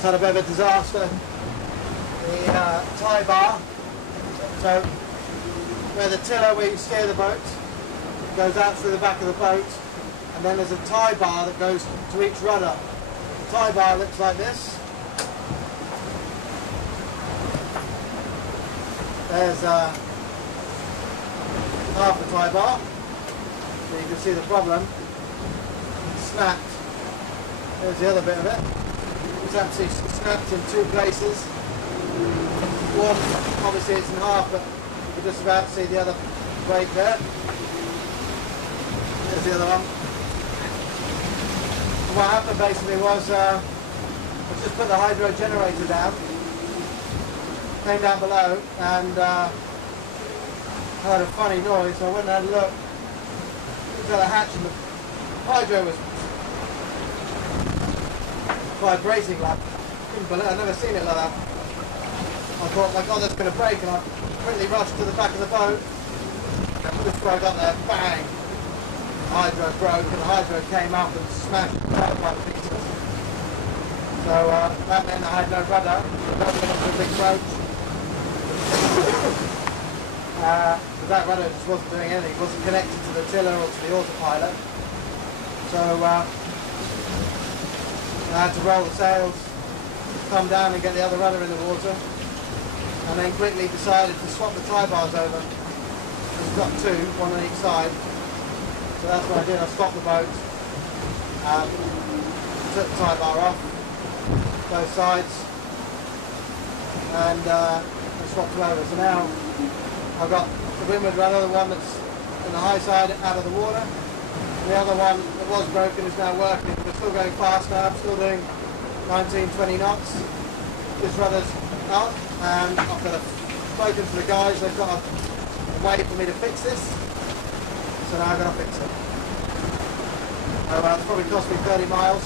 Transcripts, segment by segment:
Just had a bit of a disaster. The tie bar, so where the tiller where you steer the boat goes out through the back of the boat, and then there's a tie bar that goes to each rudder. The tie bar looks like this. There's half the tie bar, so you can see the problem. It's snapped. There's the other bit of it. It's actually snapped in two places. One, obviously it's in half, but you can just about see the other break there. There's the other one. And what happened basically was I just put the hydro generator down, came down below, and heard a funny noise, so I went and had a look. Looked at the hatch and the hydro was vibrating like, couldn't believe it. I've never seen it like that. I thought, my God, that's going to break, and I quickly rushed to the back of the boat. I just broke up there, bang! The hydro broke, and the hydro came up and smashed the boat by the pieces. So that meant I had no rudder. The rudder went into a big broach. That rudder just wasn't doing anything. It wasn't connected to the tiller or to the autopilot. So I had to roll the sails, come down and get the other rudder in the water, and then quickly decided to swap the tie bars over. We've got two, one on each side. So that's what I did. I stopped the boat, took the tie bar off, both sides, and swapped them over. So now I've got the windward rudder, the one that's in the high side out of the water. The other one that was broken is now working. We're still going fast now. I'm still doing 19-20 knots. This rudder's out, and I've got spoken to the guys. They've got a way for me to fix this. So now I'm going to fix it. It's probably cost me 30 miles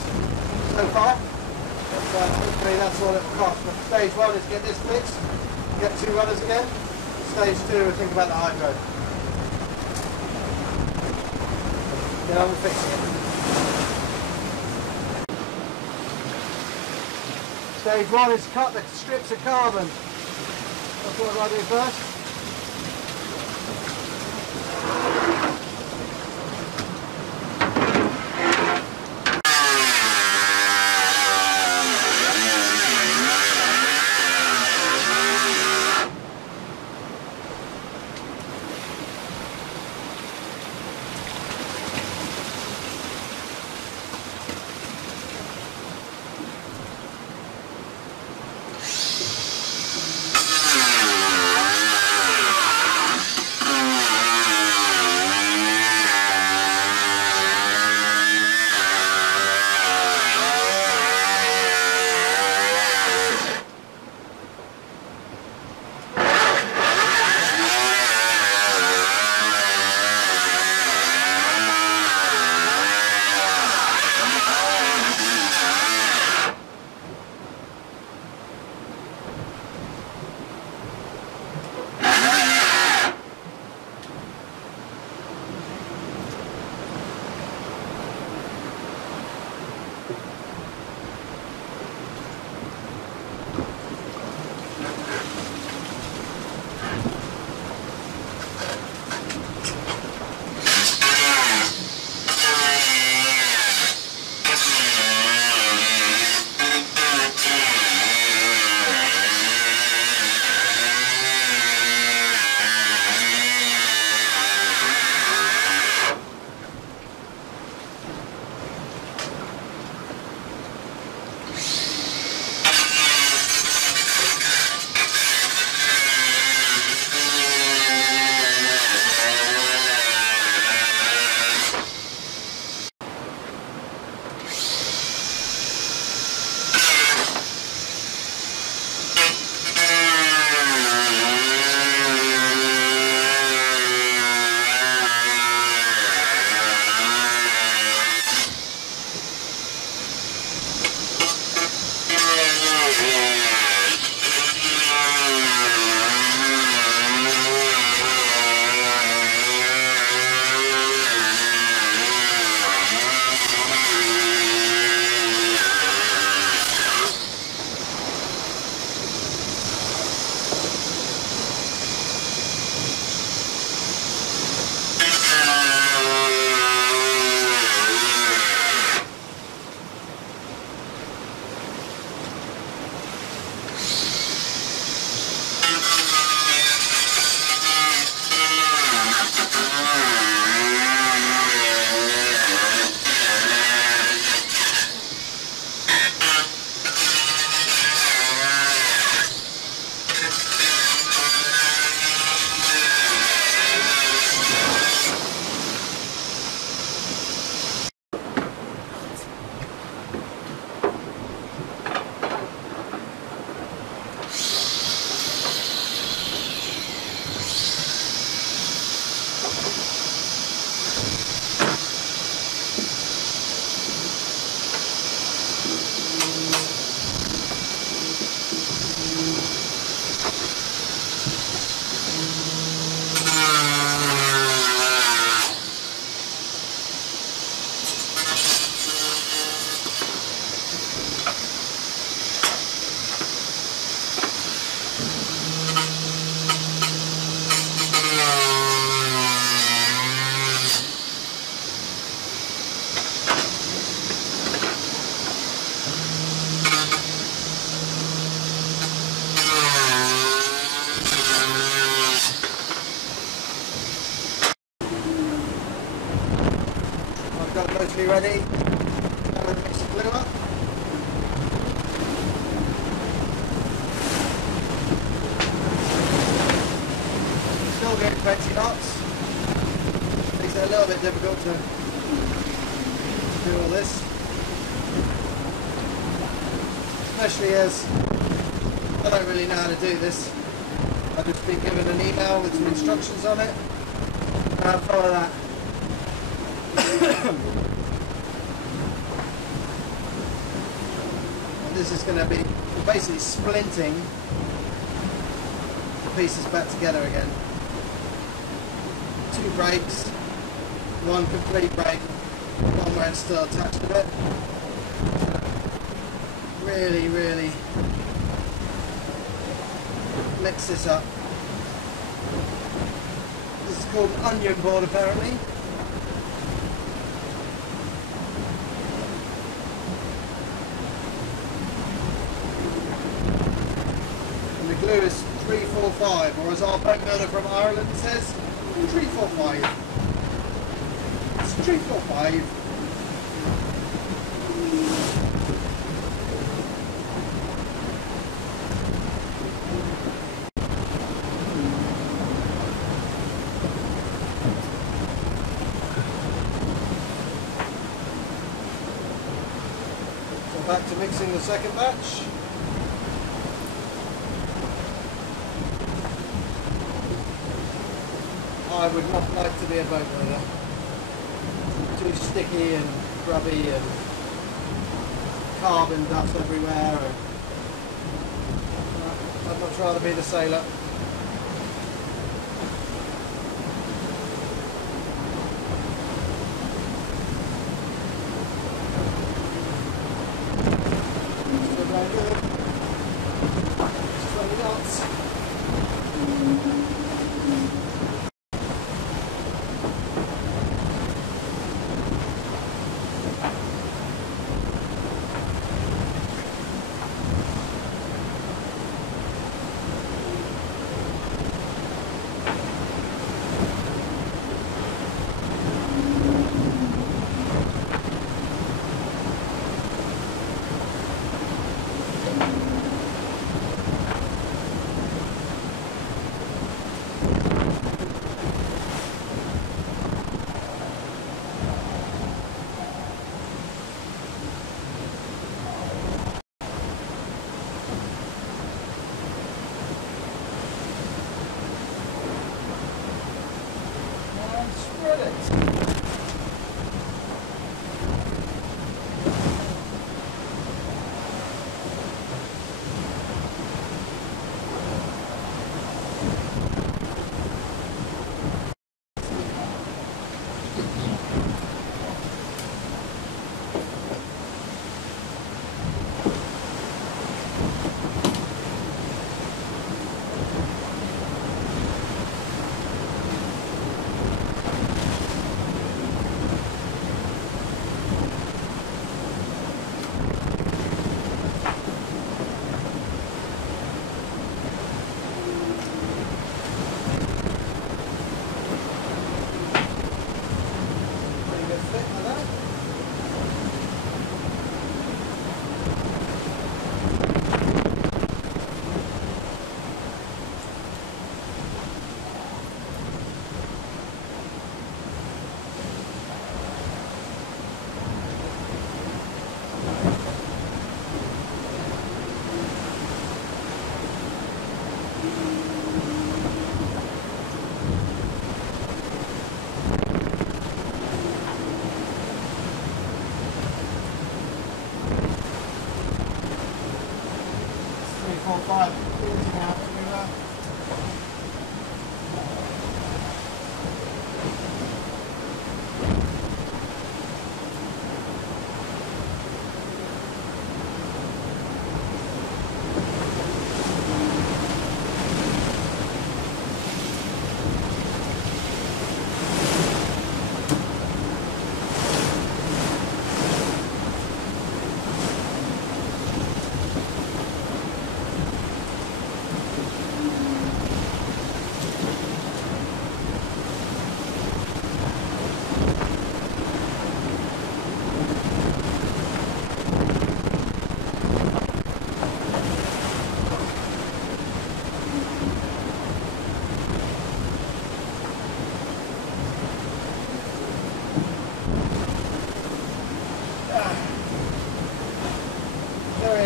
so far. But hopefully that's all it will cost. But stage one is get this fixed, get two rudders again. Stage two, think about the hydro. Get on with fixing it. Stage one is cut the strips of carbon. That's what I'll do first. nearly ready. I'm going to mix the glue up. Still doing 20 knots. Makes it a little bit difficult to do all this. Especially as I don't really know how to do this. I've just been given an email with some instructions on it. And I'll follow that. This is going to be basically splinting the pieces back together again. 2 breaks, 1 complete break, 1 where it's still attached to it. Really, really mix this up. This is called an onion board apparently. And the glue is 345, or as our boat builder from Ireland says, 345. It's 345. Back to mixing the second batch. I would not like to be a boat builder. Too sticky and grubby and carbon dust everywhere. And I'd much rather be the sailor.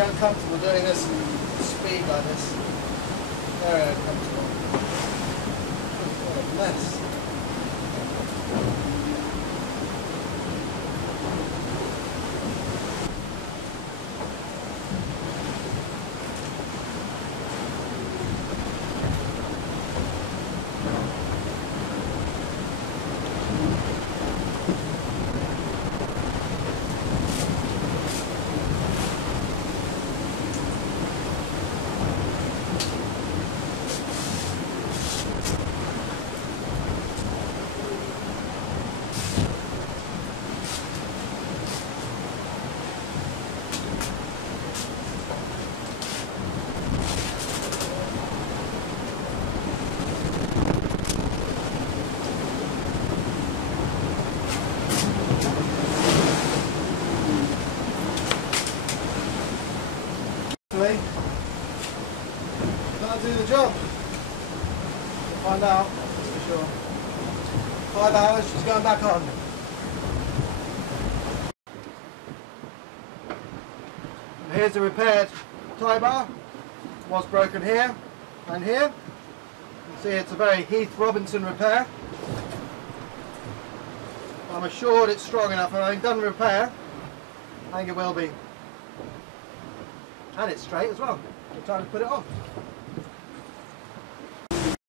uncomfortable doing this speed like this. Very uncomfortable. What a mess. That'll do the job. We'll find out, that's for sure. 5 hours, she's going back on. And here's the repaired tie bar. It was broken here and here. You can see it's a very Heath Robinson repair. I'm assured it's strong enough, and having done the repair, I think it will be. And it's straight as well. It's time to put it on.